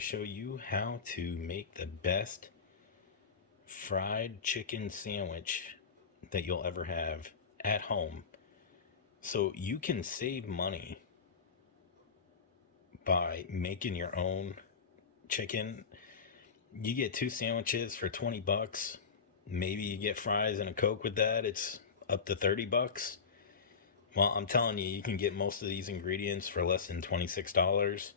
to show you how to make the best fried chicken sandwich that you'll ever have at home. So you can save money by making your own chicken. You get two sandwiches for 20 bucks. Maybe you get fries and a Coke with that. It's up to 30 bucks. Well, I'm telling you, you can get most of these ingredients for less than $26.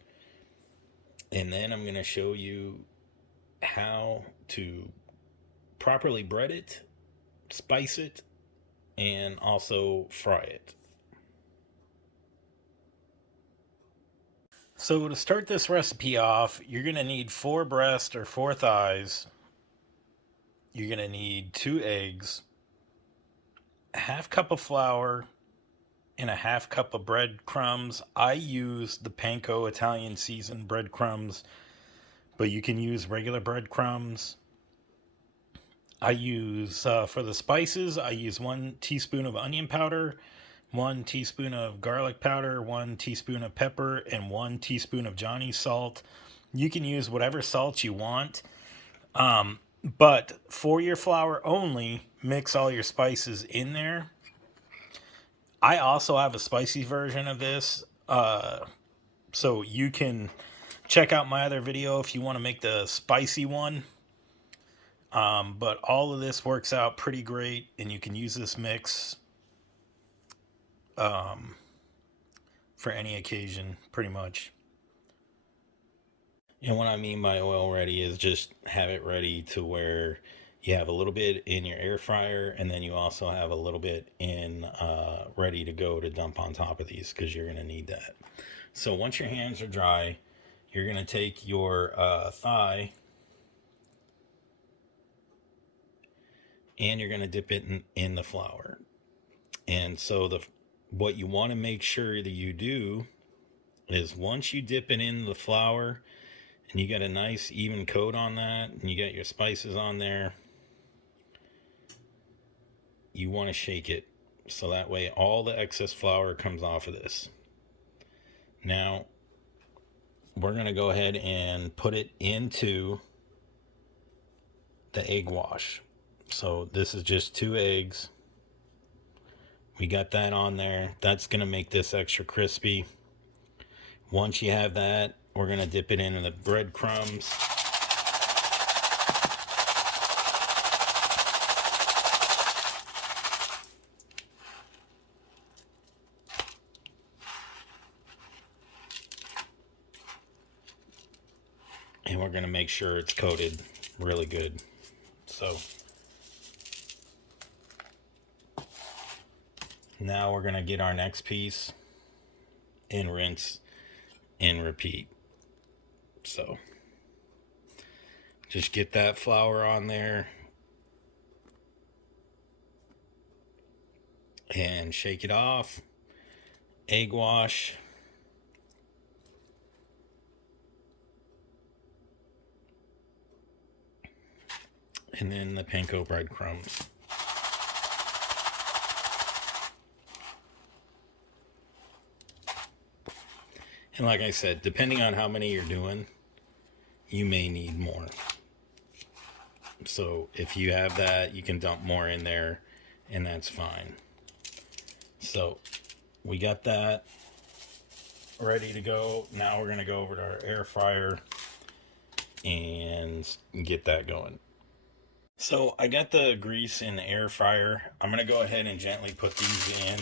And then I'm going to show you how to properly bread it, spice it, and also fry it. So to start this recipe off, you're going to need 4 breasts or 4 thighs. You're going to need 2 eggs, a half cup of flour, and a half cup of breadcrumbs. I use the panko Italian seasoned breadcrumbs, but you can use regular breadcrumbs. I use, for the spices, I use 1 teaspoon of onion powder, 1 teaspoon of garlic powder, 1 teaspoon of pepper, and 1 teaspoon of Johnny's salt. You can use whatever salt you want, but for your flour only, mix all your spices in there. I also have a spicy version of this, so you can check out my other video if you want to make the spicy one. But all of this works out pretty great, and you can use this mix for any occasion, pretty much. And what I mean by oil ready is just have it ready to where you have a little bit in your air fryer, and then you also have a little bit in ready to go to dump on top of these, because you're going to need that. So once your hands are dry, you're going to take your thigh and you're going to dip it in the flour. And so what you want to make sure that you do is once you dip it in the flour and you got a nice even coat on that and you got your spices on there, you want to shake it so that way all the excess flour comes off of this. Now we're going to go ahead and put it into the egg wash. So this is just 2 eggs. We got that on there. That's going to make this extra crispy. Once you have that, we're going to dip it into the breadcrumbs. And we're going to make sure it's coated really good. So now we're going to get our next piece and rinse and repeat. So just get that flour on there and shake it off. Egg wash. And then the panko breadcrumbs. And like I said, depending on how many you're doing, you may need more. So if you have that, you can dump more in there, and that's fine. So we got that ready to go. Now we're going to go over to our air fryer and get that going. So I got the grease in the air fryer. I'm going to go ahead and gently put these in.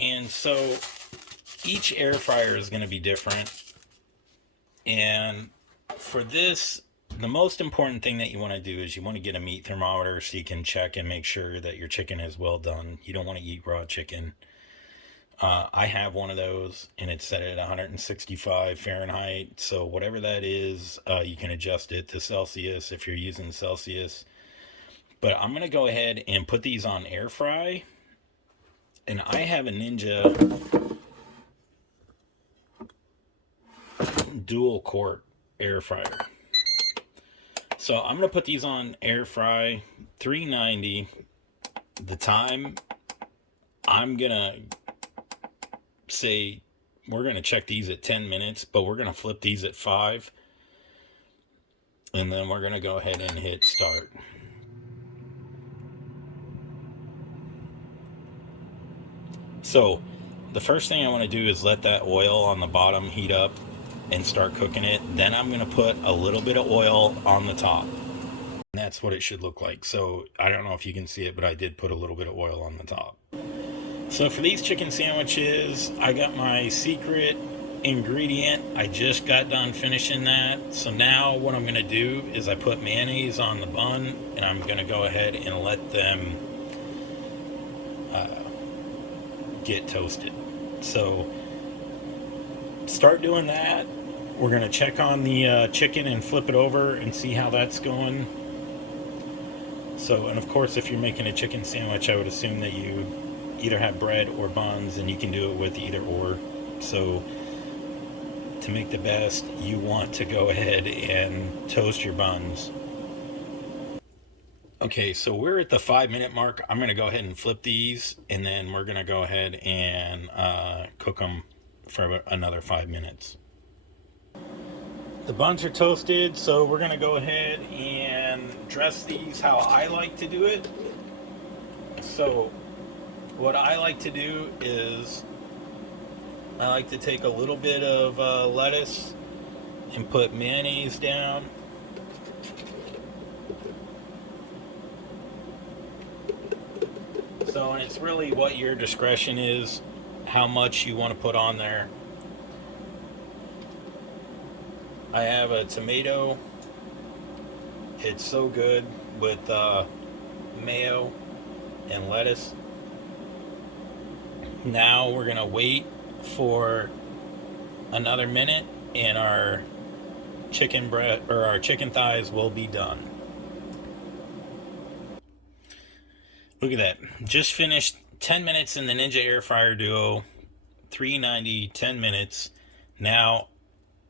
And so each air fryer is going to be different. And for this, the most important thing that you want to do is you want to get a meat thermometer so you can check and make sure that your chicken is well done. You don't want to eat raw chicken. I have one of those, and it's set at 165 Fahrenheit. So whatever that is, you can adjust it to Celsius if you're using Celsius. But I'm going to go ahead and put these on air fry. And I have a Ninja dual quart air fryer. So I'm going to put these on air fry 390. The time I'm gonna say we're gonna check these at 10 minutes, but we're gonna flip these at 5, and then we're gonna go ahead and hit start. So the first thing I want to do is let that oil on the bottom heat up and start cooking it. Then I'm going to put a little bit of oil on the top. And that's what it should look like. So I don't know if you can see it, but I did put a little bit of oil on the top. So for these chicken sandwiches, I got my secret ingredient. I just got done finishing that. So now what I'm going to do is I put mayonnaise on the bun, and I'm going to go ahead and let them get toasted. So start doing that. We're going to check on the chicken and flip it over and see how that's going. So, and of course, if you're making a chicken sandwich, I would assume that you either have bread or buns, and you can do it with either or. So to make the best, you want to go ahead and toast your buns. Okay, so we're at the 5-minute mark. I'm going to go ahead and flip these, and then we're going to go ahead and cook them for another 5 minutes. The buns are toasted, so we're going to go ahead and dress these how I like to do it. So what I like to do is I like to take a little bit of lettuce and put mayonnaise down. So, and it's really what your discretion is, how much you want to put on there. I have a tomato. It's so good with mayo and lettuce. Now we're going to wait for another minute, and our chicken thighs will be done. Look at that. Just finished 10 minutes in the Ninja Air Fryer Duo. 390, 10 minutes. Now,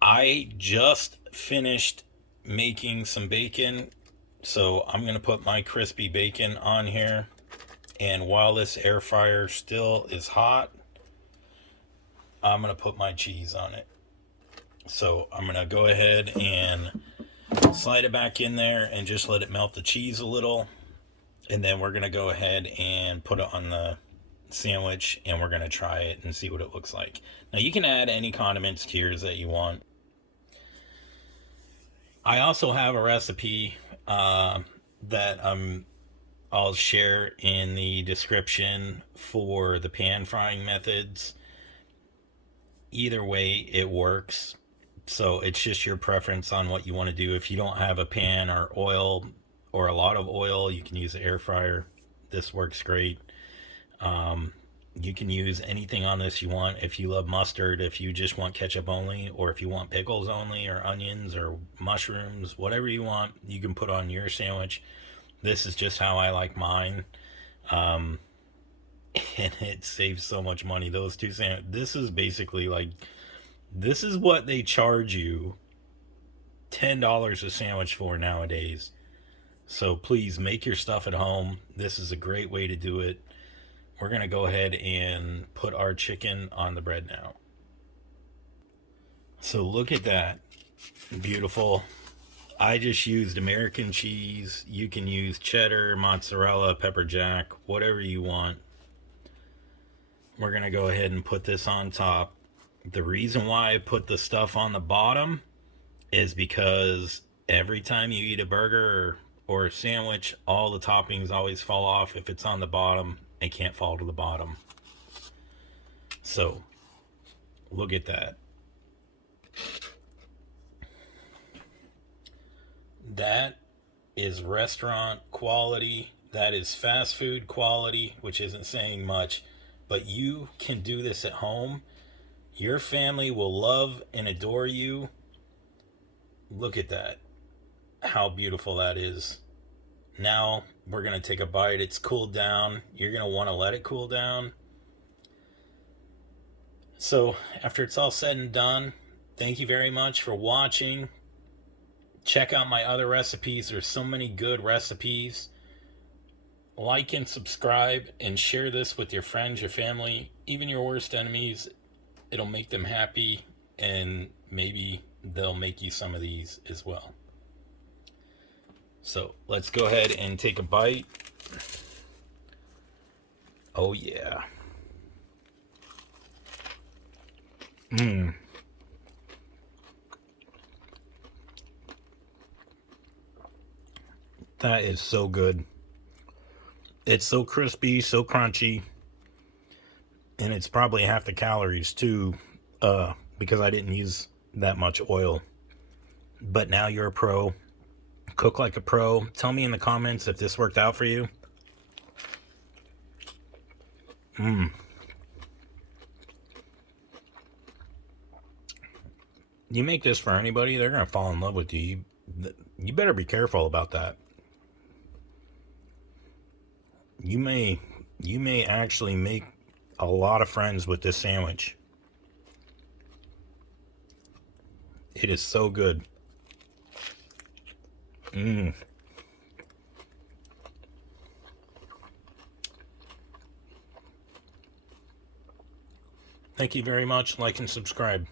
I just finished making some bacon. So I'm going to put my crispy bacon on here. And while this air fryer still is hot, I'm going to put my cheese on it. So I'm going to go ahead and slide it back in there and just let it melt the cheese a little. And then we're going to go ahead and put it on the sandwich, and we're going to try it and see what it looks like. Now, you can add any condiments to yours that you want. I also have a recipe that I'll share in the description for the pan frying methods. Either way, it works. So it's just your preference on what you want to do. If you don't have a pan or oil or a lot of oil, you can use the air fryer. This works great. You can use anything on this you want. If you love mustard, if you just want ketchup only, or if you want pickles only, or onions, or mushrooms, whatever you want, you can put on your sandwich. This is just how I like mine. And it saves so much money. Those two this is basically like, this is what they charge you $10 a sandwich for nowadays. So please make your stuff at home. This is a great way to do it. We're going to go ahead and put our chicken on the bread now. So look at that. Beautiful. I just used American cheese. You can use cheddar, mozzarella, pepper jack, whatever you want. We're going to go ahead and put this on top. The reason why I put the stuff on the bottom is because every time you eat a burger or a sandwich, all the toppings always fall off. If it's on the bottom, it can't fall to the bottom. So, look at that. That is restaurant quality. That is fast food quality, which isn't saying much. But you can do this at home. Your family will love and adore you. Look at that. How beautiful that is. Now we're going to take a bite. It's cooled down. You're going to want to let it cool down. So after it's all said and done, thank you very much for watching. Check out my other recipes. There's so many good recipes. like and subscribe and share this with your friends, your family, even your worst enemies. It'll make them happy, and maybe they'll make you some of these as well. So let's go ahead and take a bite. Oh yeah. Mmm. That is so good. It's so crispy, so crunchy, and it's probably half the calories too, because I didn't use that much oil. But now you're a pro. Cook like a pro. Tell me in the comments if this worked out for you. Mmm. You make this for anybody, they're gonna fall in love with you. You better be careful about that. You may actually make a lot of friends with this sandwich. It is so good. Mmm. Thank you very much. Like and subscribe.